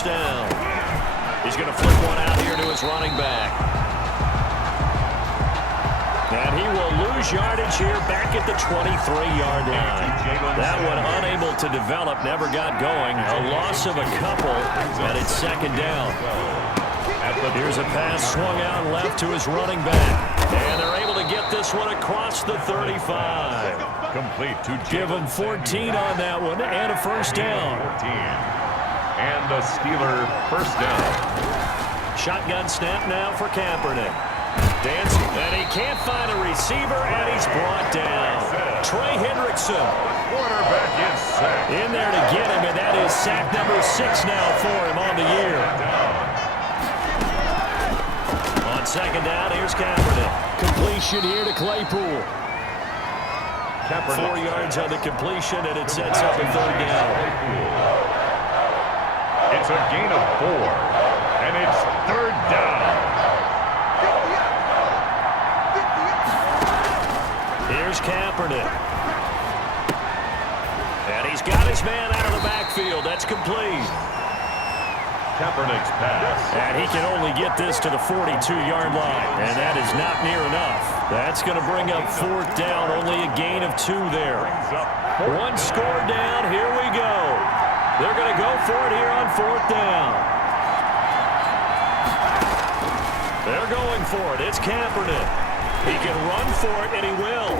first down. He's going to flip one out here to his running back. And he will lose yardage here back at the 23-yard line. That one unable to develop, never got going. A loss of a couple, and it's second down. Here's a pass swung out left to his running back. And they're able to get this one across the 35. Complete to give him 14 on that one and a first down. 14. And the Steeler first down. Shotgun snap now for Kaepernick. Dancing, and he can't find a receiver, and he's brought down. Trey Hendrickson. Quarterback is sacked. In there to get him, and that is sack number 6 now for him on the year. On second down, here's Kaepernick. Completion here to Claypool. 4 yards on the completion, and it sets up a third down. It's a gain of 4, and it's third down. Here's Kaepernick. And he's got his man out of the backfield. That's complete. Kaepernick's pass. And he can only get this to the 42-yard line. And that is not near enough. That's going to bring up fourth down. Only a gain of 2 there. One score down. Here we go. They're going to go for it here on fourth down. They're going for it. It's Kaepernick. He can run for it, and he will.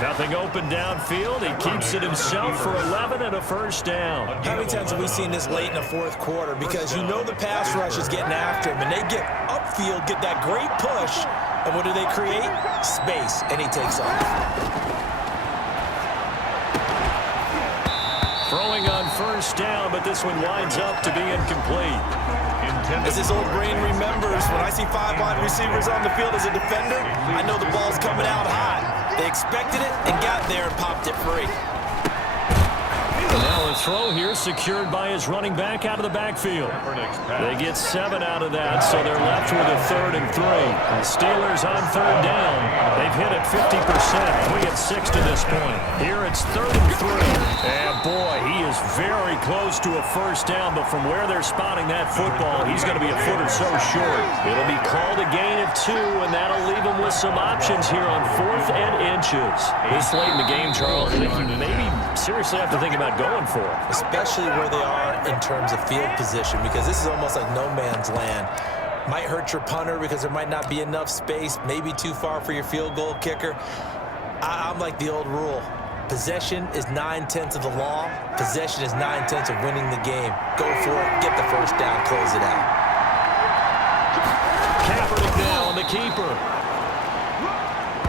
Nothing open downfield. He keeps it himself for 11 and a first down. How many times have we seen this late in the fourth quarter? Because you know the pass rush is getting after him, and they get upfield, get that great push, and what do they create? Space, and he takes off. Throwing on first down, but this one winds up to be incomplete. As his old brain remembers, when I see 5 wide receivers on the field as a defender, I know the ball's coming out high. They expected it and got there and popped it free. Now a throw here secured by his running back out of the backfield. They get 7 out of that, so they're left with a 3rd and 3. The Steelers on third down. They've hit it 50%, 3 of 6 to this point. Here it's 3rd and 3. And boy, he is very close to a first down, but from where they're spotting that football, he's going to be a foot or so short. It'll be called a gain of 2, and that'll leave him with some options here on 4th and inches. This late in the game, Charles, I think you maybe seriously have to think about going for it. Especially where they are in terms of field position, because this is almost like no man's land. Might hurt your punter because there might not be enough space, maybe too far for your field goal kicker. I'm like the old rule. Possession is 9/10 of the law. Possession is 9/10 of winning the game. Go for it, get the first down, close it out. Kaepernick now on the keeper.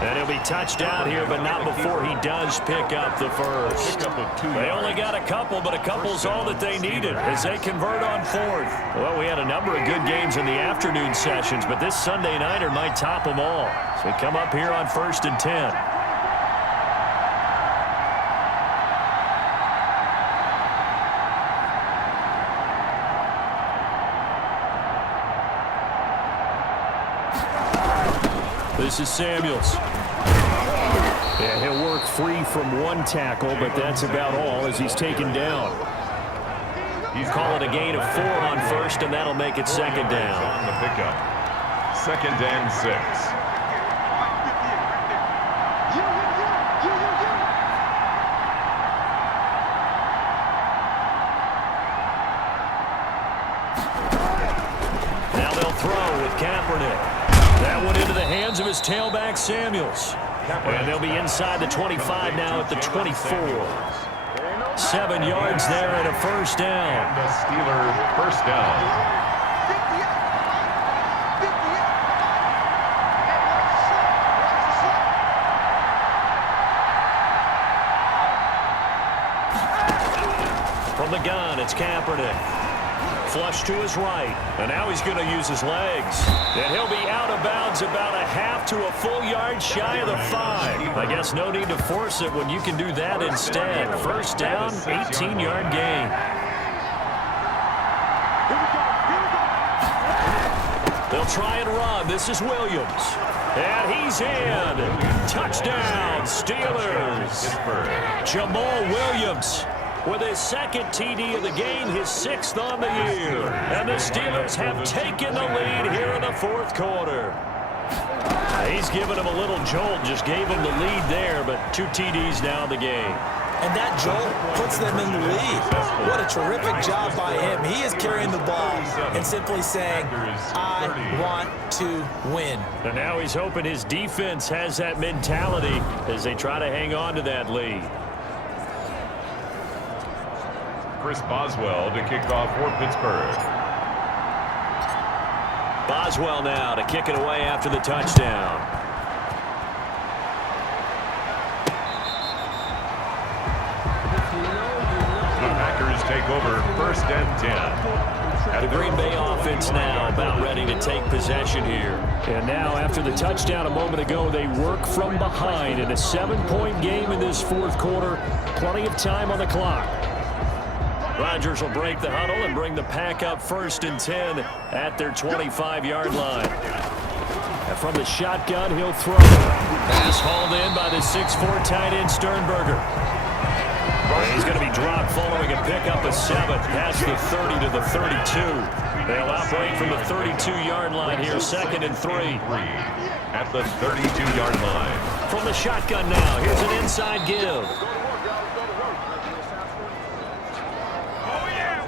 And he'll be touched out here, but not before he does pick up the first. They only got a couple, but a couple's all that they needed as they convert on 4th. Well, we had a number of good games in the afternoon sessions, but this Sunday nighter might top them all. So we come up here on 1st and 10. This is Samuels. Yeah, he'll work free from 1 tackle, but that's about all as he's taken down. He's calling a gain of 4 on first, and that'll make it second down. On the pickup. 2nd and 6. Now they'll throw with Kaepernick. That one into the hands of his tailback, Samuels. And they'll be inside the 25 now at the 24. 7 yards there and a first down. And the Steeler first down. From the gun, it's Kaepernick. Flush to his right, and now he's going to use his legs. And he'll be out of bounds about a half to a full yard shy of the 5. I guess no need to force it when you can do that instead. First down, 18-yard gain. They'll try and run. This is Williams. And he's in. Touchdown, Steelers. Jamal Williams with his second TD of the game, his 6th on the year. And the Steelers have taken the lead here in the fourth quarter. He's given him a little jolt, just gave him the lead there, but 2 TDs now in the game. And that jolt puts them in the lead. What a terrific job by him. He is carrying the ball and simply saying, I want to win. And now he's hoping his defense has that mentality as they try to hang on to that lead. Chris Boswell to kick off for Pittsburgh. Boswell now to kick it away after the touchdown. The Packers take over 1st and 10. The Green Bay offense now about ready to take possession here. And now after the touchdown a moment ago, they work from behind in a 7-point game in this fourth quarter. Plenty of time on the clock. Rodgers will break the huddle and bring the pack up 1st and 10 at their 25-yard line. And from the shotgun, he'll throw. Pass hauled in by the 6'4" tight end Sternberger. He's going to be dropped following a pickup of 7 past the 30 to the 32. They'll operate from the 32-yard line here, 2nd and 3. At the 32-yard line. From the shotgun now, here's an inside give.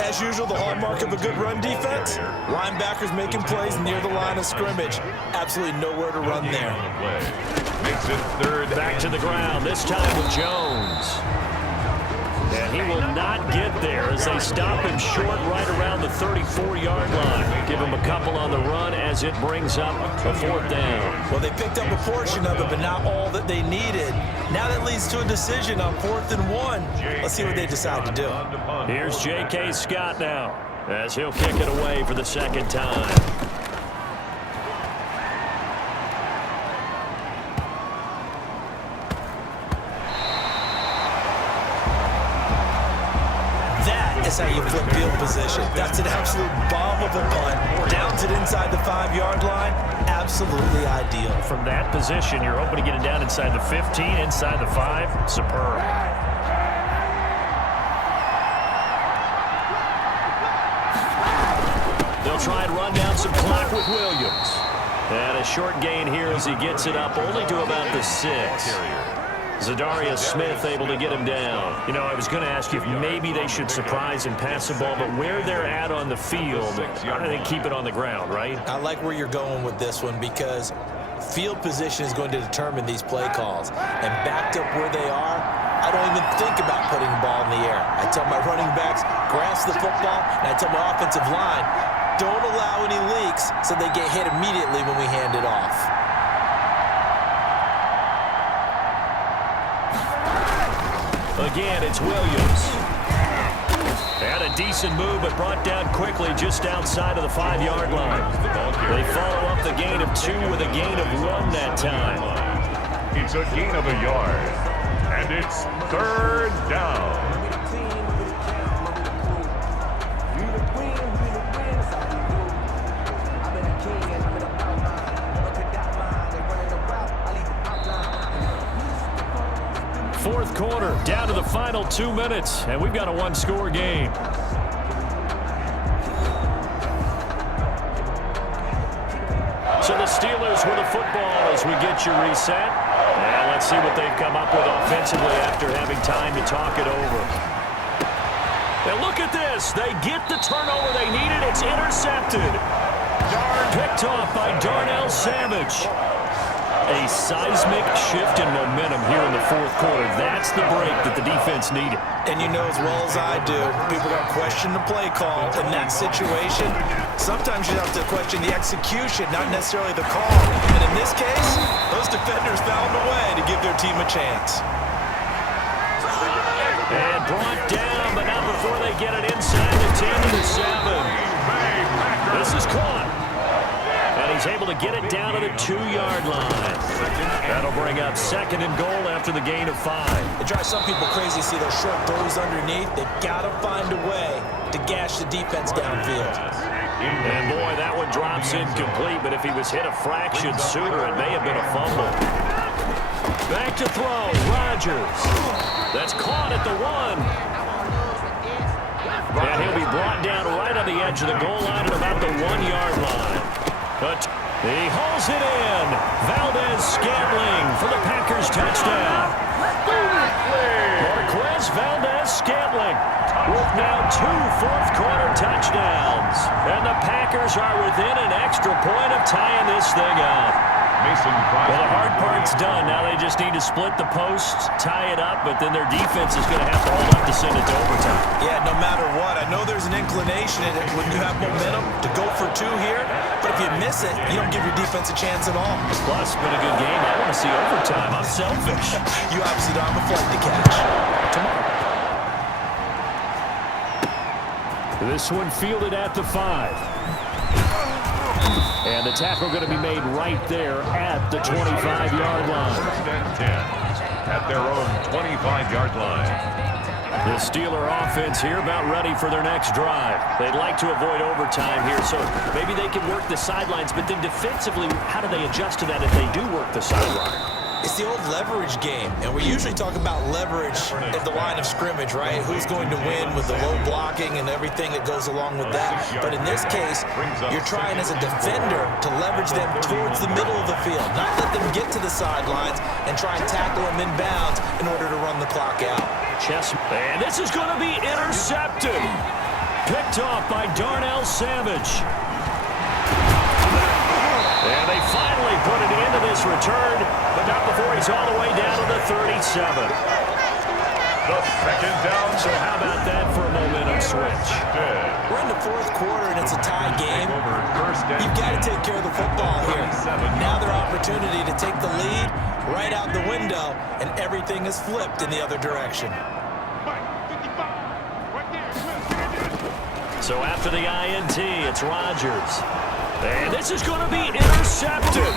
As usual, the hallmark of a good run defense, linebackers making plays near the line of scrimmage. Absolutely nowhere to run there. Makes it 3rd. Back to the ground, this time with Jones. And he will not get there as they stop him short right around the 34-yard line. Give him a couple on the run as it brings up a 4th down. Well, they picked up a portion of it, but not all that they needed. Now that leads to a decision on 4th and 1. Let's see what they decide to do. Here's J.K. Scott now as he'll kick it away for the 2nd time. That's how you flip field position. That's an absolute bomb of a punt. Downs it inside the 5-yard line. Absolutely ideal. From that position, you're hoping to get it down inside the 15, inside the 5. Superb. They'll try and run down some clock with Williams. And a short gain here as he gets it up only to about the 6. Zadarius Smith able to get him down. You know, I was going to ask you if maybe they should surprise and pass the ball, but where they're at on the field, I think keep it on the ground, right? I like where you're going with this one because field position is going to determine these play calls. And backed up where they are, I don't even think about putting the ball in the air. I tell my running backs, grasp the football, and I tell my offensive line, don't allow any leaks so they get hit immediately when we hand it off. Again, it's Williams. Had a decent move, but brought down quickly just outside of the 5-yard line. They follow up the gain of 2 with a gain of 1 that time. It's a gain of a yard, and it's 3rd down. Fourth quarter, down to the final 2 minutes, and we've got a 1-score game. So the Steelers with the football as we get you reset. And let's see what they've come up with offensively after having time to talk it over. And look at this. They get the turnover they needed. It's intercepted. Picked off by Darnell Savage. A seismic shift in momentum here in the fourth quarter. That's the break that the defense needed. And you know as well as I do, people are going to question the play call. In that situation, sometimes you have to question the execution, not necessarily the call. And in this case, those defenders found a way to give their team a chance. And brought down, but not before they get it inside the 10 to the 7. This is caught. And he's able to get it down to the 2-yard line. That'll bring up 2nd and goal after the gain of 5. It drives some people crazy to see those short throws underneath. They've got to find a way to gash the defense downfield. And boy, that one drops incomplete, but if he was hit a fraction sooner, it may have been a fumble. Back to throw, Rodgers. That's caught at the 1. And he'll be brought down right on the edge of the goal line at about the 1-yard line. But he hauls it in. Valdez-Scantling for the Packers touchdown. Marquez Valdez-Scantling with now 2 fourth-quarter touchdowns. And the Packers are within an extra point of tying this thing up. Well, the hard part's done. Now they just need to split the posts, tie it up, but then their defense is going to have to hold up to send it to overtime. Yeah, no matter what. I know there's an inclination in it when you have momentum to go for 2 here, but if you miss it, you don't give your defense a chance at all. Plus, it's been a good game. I want to see overtime. I'm selfish. You obviously don't have a flight to catch. Tomorrow. This one fielded at the 5. And the tackle going to be made right there at the 25-yard line. First and 10 at their own 25-yard line. The Steeler offense here about ready for their next drive. They'd like to avoid overtime here, so maybe they can work the sidelines, but then defensively, how do they adjust to that if they do work the sideline? It's the old leverage game, and we usually talk about leverage at the line of scrimmage, right? Who's going to win with the low blocking and everything that goes along with that. But in this case, you're trying as a defender to leverage them towards the middle of the field, not let them get to the sidelines and try and tackle them in bounds in order to run the clock out. And this is going to be intercepted. Picked off by Darnell Savage. And they finally put it into this return, but not before he's all the way down to the 37. The second down. So how about that for a momentum switch? We're in the 4th quarter, and it's a tie game. You've got to take care of the football here. Now their opportunity to take the lead right out the window, and everything is flipped in the other direction. So after the INT, it's Rodgers. And this is going to be intercepted.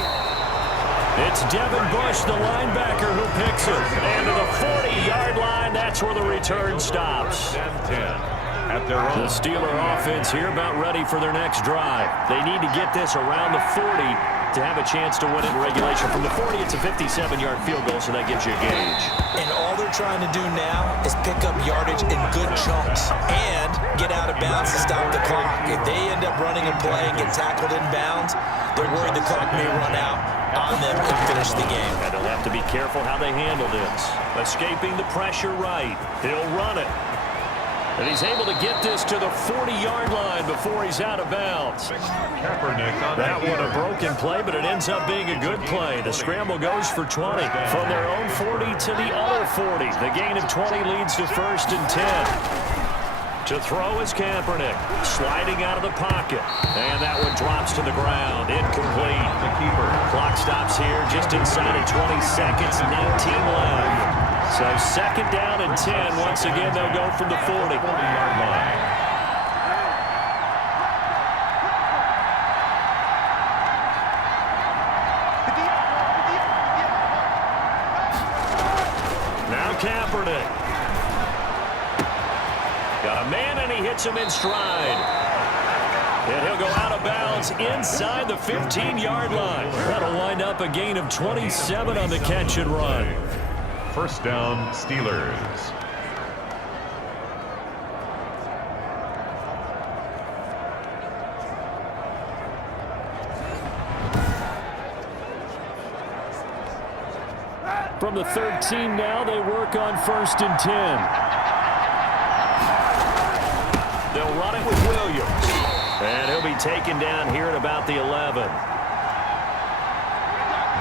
It's Devin Bush, the linebacker, who picks it. And to the 40-yard line, that's where the return stops. The Steeler offense here about ready for their next drive. They need to get this around the 40 to have a chance to win it in regulation. From the 40, it's a 57-yard field goal, so that gives you a gauge. And all they're trying to do now is pick up yardage in good chunks and get out of bounds to stop the clock. If they end up running a play and get tackled in bounds, they're worried the clock may run out on them and finish the game. And they'll have to be careful how they handle this. Escaping the pressure right. He'll run it. And he's able to get this to the 40-yard line before he's out of bounds. That one a broken play, but it ends up being a good play. The scramble goes for 20 from their own 40 to the other 40. The gain of 20 leads to 1st and 10. To throw is Kaepernick, sliding out of the pocket. And that one drops to the ground. Incomplete. The keeper. Clock stops here just inside of 20 seconds, 19 left. So 2nd down and 10. Once again, they'll go from the 40-yard line. Now Kaepernick. Got a man, and he hits him in stride. And he'll go out of bounds inside the 15-yard line. That'll wind up a gain of 27 on the catch and run. First down, Steelers. From the 13 now, they work on 1st and 10. They'll run it with Williams. And he'll be taken down here at about the 11.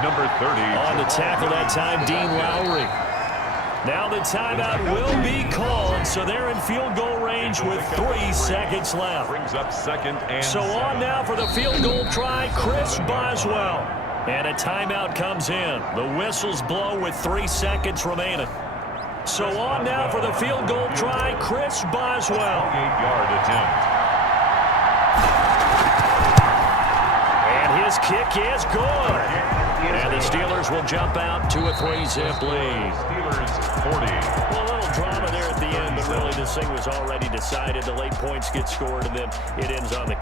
Number 30. On the tackle that time, Dean Lowry. Now the timeout will be called, so they're in field goal range with 3 seconds left. Brings up 2nd and so 7. on now for the field goal try, Chris Boswell. And a timeout comes in. The whistles blow with 3 seconds remaining. So on now for the field goal try, Chris Boswell. 8-yard attempt. And his kick is good. And the Steelers will jump out to a 3-zip lead. Steelers 40. Well, a little drama there at the end, but really this thing was already decided. The late points get scored, and then it ends on the kick.